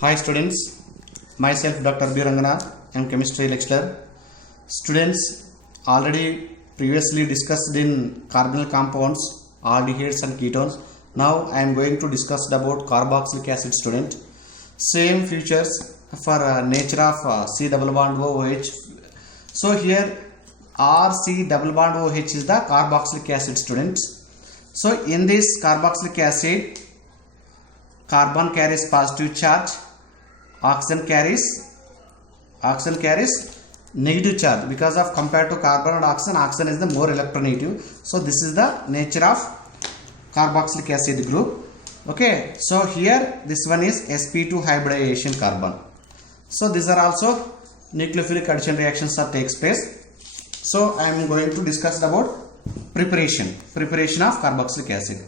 Hi students, myself Dr. B. Ranganath, I am chemistry lecturer. Students, already previously discussed in carbonyl compounds, aldehydes and ketones. Now I am going to discuss about carboxylic acid student. Same features for nature of C double bond OH. So here RC double bond OH is the carboxylic acid students. So in this carboxylic acid, carbon carries positive charge, oxygen carries negative charge, because of compared to carbon and oxygen is the more electronegative. So this is the nature of carboxylic acid group. Okay, so here this one is sp2 hybridization carbon. So these are also nucleophilic addition reactions that takes place. So I am going to discuss about preparation of carboxylic acid.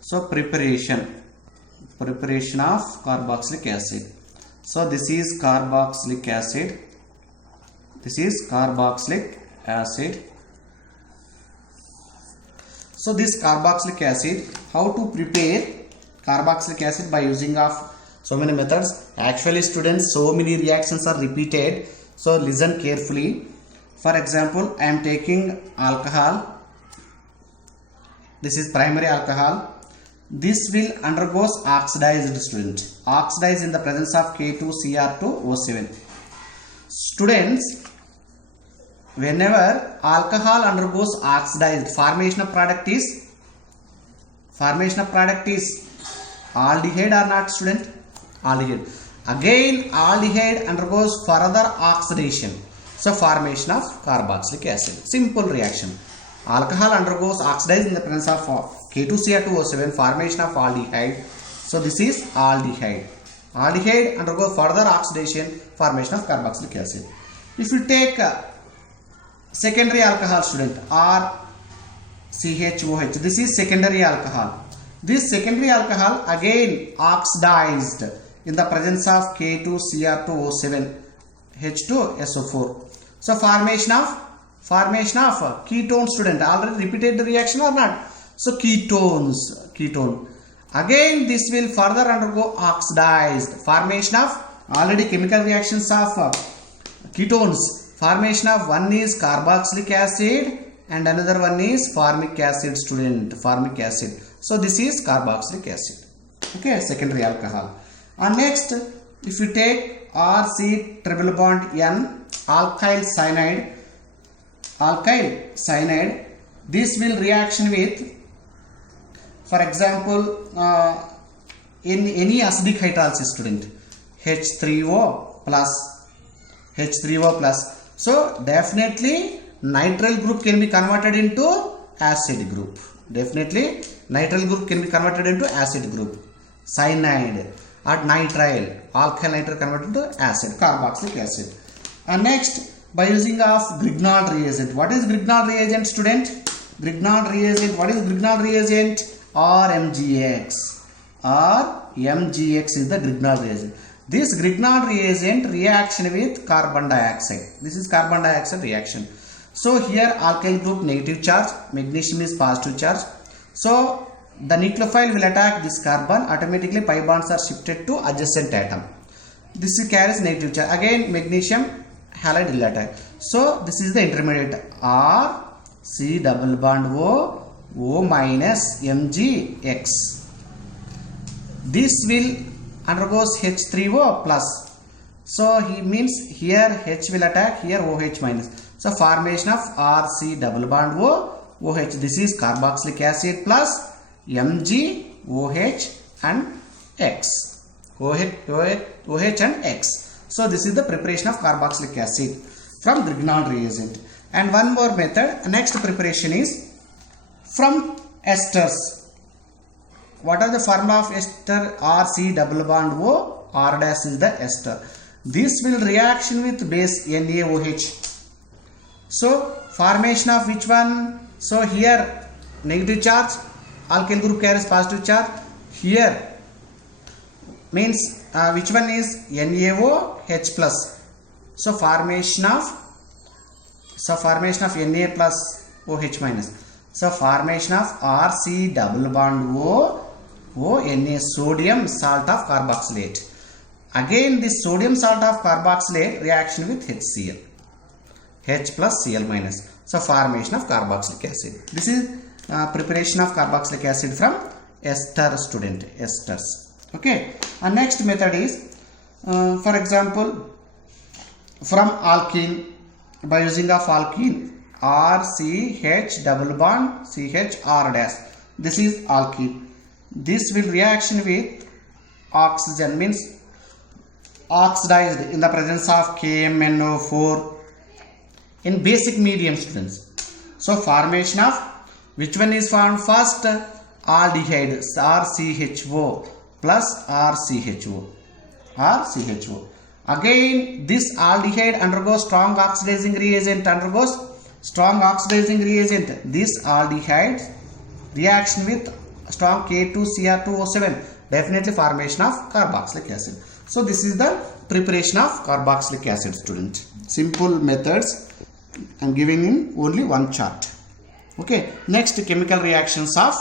So preparation of carboxylic acid. So this is carboxylic acid. So this carboxylic acid, how to prepare carboxylic acid by using of so many methods. Actually students, so many reactions are repeated, so listen carefully. For example, I am taking alcohol. This is primary alcohol. This will undergoes oxidized student. Oxidize in the presence of K2Cr2O7. Students, whenever alcohol undergoes oxidized, formation of product is aldehyde or not student? Aldehyde. Again aldehyde undergoes further oxidation. So formation of carboxylic acid. Simple reaction. Alcohol undergoes oxidized in the presence of K2Cr2O7, formation of aldehyde. So this is aldehyde. Aldehyde undergoes further oxidation, formation of carboxylic acid. If you take secondary alcohol student, RCHOH, this is secondary alcohol. This secondary alcohol again oxidized in the presence of K2Cr2O7, H2SO4. So formation of ketone student. Already repeated the reaction or not? So ketone. Again this will further undergo oxidized. Formation of already chemical reactions of ketones. Formation of one is carboxylic acid and another one is formic acid student. Formic acid. So this is carboxylic acid. Okay, secondary alcohol. And next, if you take RC triple bond N, alkyl cyanide, this will reaction with, for example, in any acidic hydrolysis student, H3O plus. So definitely nitrile group can be converted into acid group. Cyanide or nitrile, alkyl nitrile converted to acid, carboxylic acid. And next, by using of Grignard reagent. What is Grignard reagent student? What is Grignard reagent? RMGX is the Grignard reagent. This Grignard reagent reaction with carbon dioxide. This is carbon dioxide reaction. So here alkyl group negative charge, magnesium is positive charge. So the nucleophile will attack this carbon, automatically pi bonds are shifted to adjacent atom. This carries negative charge. Again magnesium halide will attack. So this is the intermediate R C double bond O minus MgX. This will undergoes H3O plus. So he means here H will attack, here OH minus. So formation of RC double bond OH. This is carboxylic acid plus MgOH and X. OH and X. So this is the preparation of carboxylic acid from Grignard reagent. And one more method, next preparation is from esters. What are the formula of ester? RC double bond O, R dash is the ester. This will reaction with base NaOH. So formation of which one? So here negative charge, alkyl group carries positive charge. Here means which one is NaOH plus. So formation of Na plus OH minus. So formation of RC double bond O Na, sodium salt of carboxylate. Again this sodium salt of carboxylate reaction with HCl. H plus Cl minus. So formation of carboxylic acid. This is preparation of carboxylic acid from ester student, esters. Okay. And next method is for example from alkene, by using of alkene RCH double bond CH R dash. This is alkene. This will reaction with oxygen, means oxidized in the presence of KMnO4 in basic medium, students. So formation of which one is formed first? Aldehyde RCHO plus RCHO. Again this aldehyde undergoes strong oxidizing reagent, This aldehyde reaction with strong K2Cr2O7, definitely formation of carboxylic acid. So this is the preparation of carboxylic acid, student. Simple methods. I am giving in only one chart. Okay. Next, chemical reactions of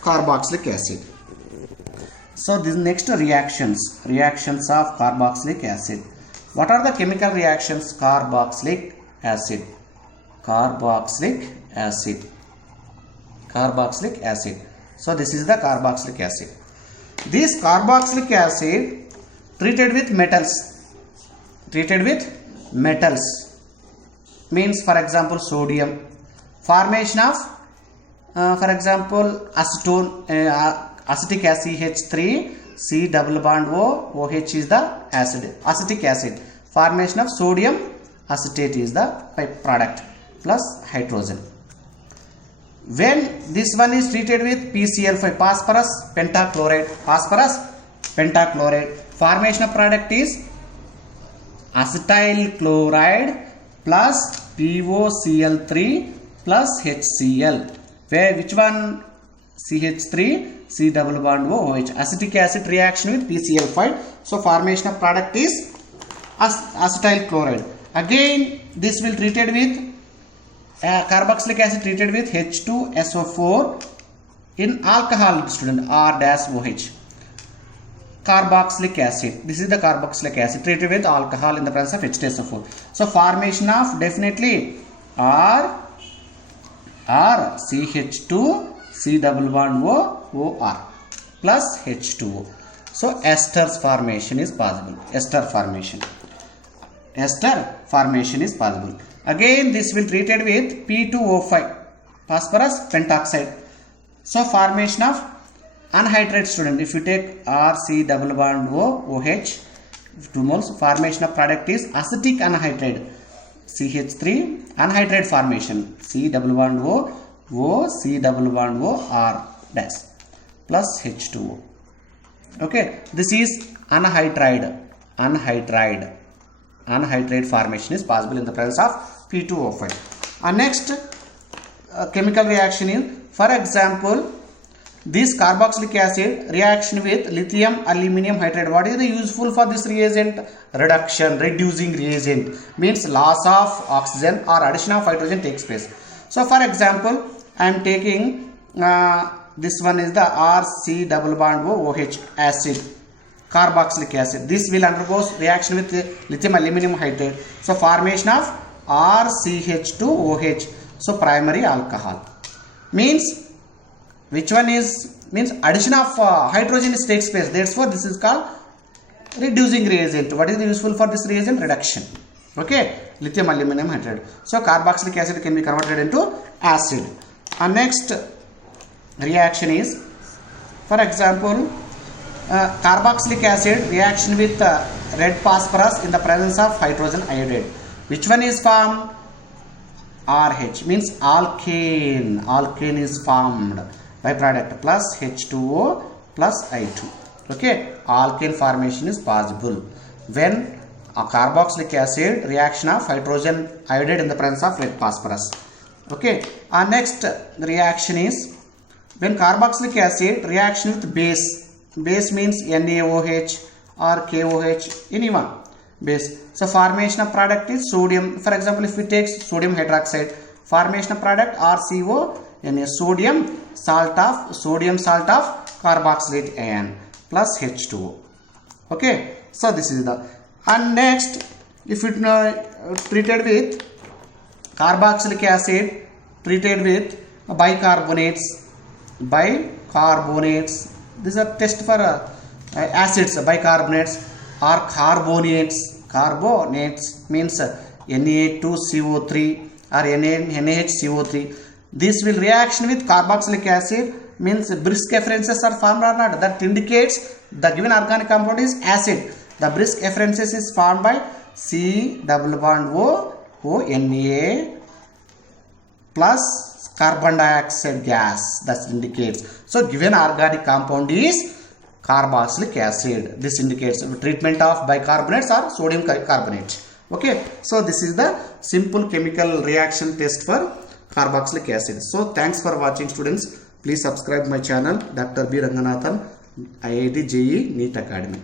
carboxylic acid. So this next reactions of carboxylic acid. What are the chemical reactions? Carboxylic acid. So this is the carboxylic acid. This carboxylic acid treated with metals, means for example sodium, formation of for example acetone, acetic acid H3 C double bond O, OH is the acid, acetic acid, formation of sodium acetate is the product plus hydrogen. When this one is treated with PCl5, phosphorus pentachloride, formation of product is acetyl chloride plus POCl3 plus HCl, where which one? CH3 C double bond O, OH, acetic acid reaction with PCl5. So formation of product is acetyl chloride. Again this will treated with carboxylic acid treated with H2SO4 in alcohol, student, R-OH. Carboxylic acid. This is the carboxylic acid treated with alcohol in the presence of H2SO4. So formation of definitely CH2 C double bond O, OR plus H2O. So esters formation is possible. Ester formation is possible. Again this will treated with P2O5, phosphorus pentoxide. So formation of anhydride, student. If you take RC double bond O, OH, 2 moles, formation of product is acetic anhydride, CH3, anhydride formation, C double bond O, O, C double bond O, R dash plus H2O. Okay, this is anhydride formation is possible in the presence of P2O5. And next chemical reaction is, for example, this carboxylic acid reaction with lithium aluminum hydride. What is the useful for this reagent? Reducing reagent, means loss of oxygen or addition of hydrogen takes place. So for example, I am taking this one is the RC double bond OH acid, carboxylic acid. This will undergo reaction with lithium aluminum hydride. So formation of RCH2OH. So primary alcohol, means which one is, means addition of hydrogen takes place. Therefore this is called reducing reagent. What is the useful for this reagent? Reduction. Okay, lithium aluminum hydride. So carboxylic acid can be converted into acid. And next reaction is, for example, carboxylic acid reaction with red phosphorus in the presence of hydrogen iodide. Which one is formed? RH, means alkane. Alkane is formed by product plus H2O plus I2. Okay, alkane formation is possible when a carboxylic acid reaction of hydrogen iodide in the presence of red phosphorus. Okay, our next reaction is when carboxylic acid reaction with base. Base means NaOH or KOH, anyone base. So formation of product is sodium. For example, if we take sodium hydroxide, formation of product RCO, and a sodium salt of carboxylate ion plus H2O. Okay, so this is the, and next if it treated with carboxylic acid treated with bicarbonates, this is a test for acids, bicarbonates or carbonates means Na2CO3 or NaHCO3. This will reaction with carboxylic acid means brisk efferences are formed or not, that indicates the given organic compound is acid. The brisk efferences is formed by C double bond O Na plus carbon dioxide gas, that indicates. So given organic compound is carboxylic acid. This indicates treatment of bicarbonates or sodium carbonate. Okay, so this is the simple chemical reaction test for carboxylic acid. So thanks for watching students. Please subscribe my channel Dr. B. Ranganathan, IIT JEE NEET Academy.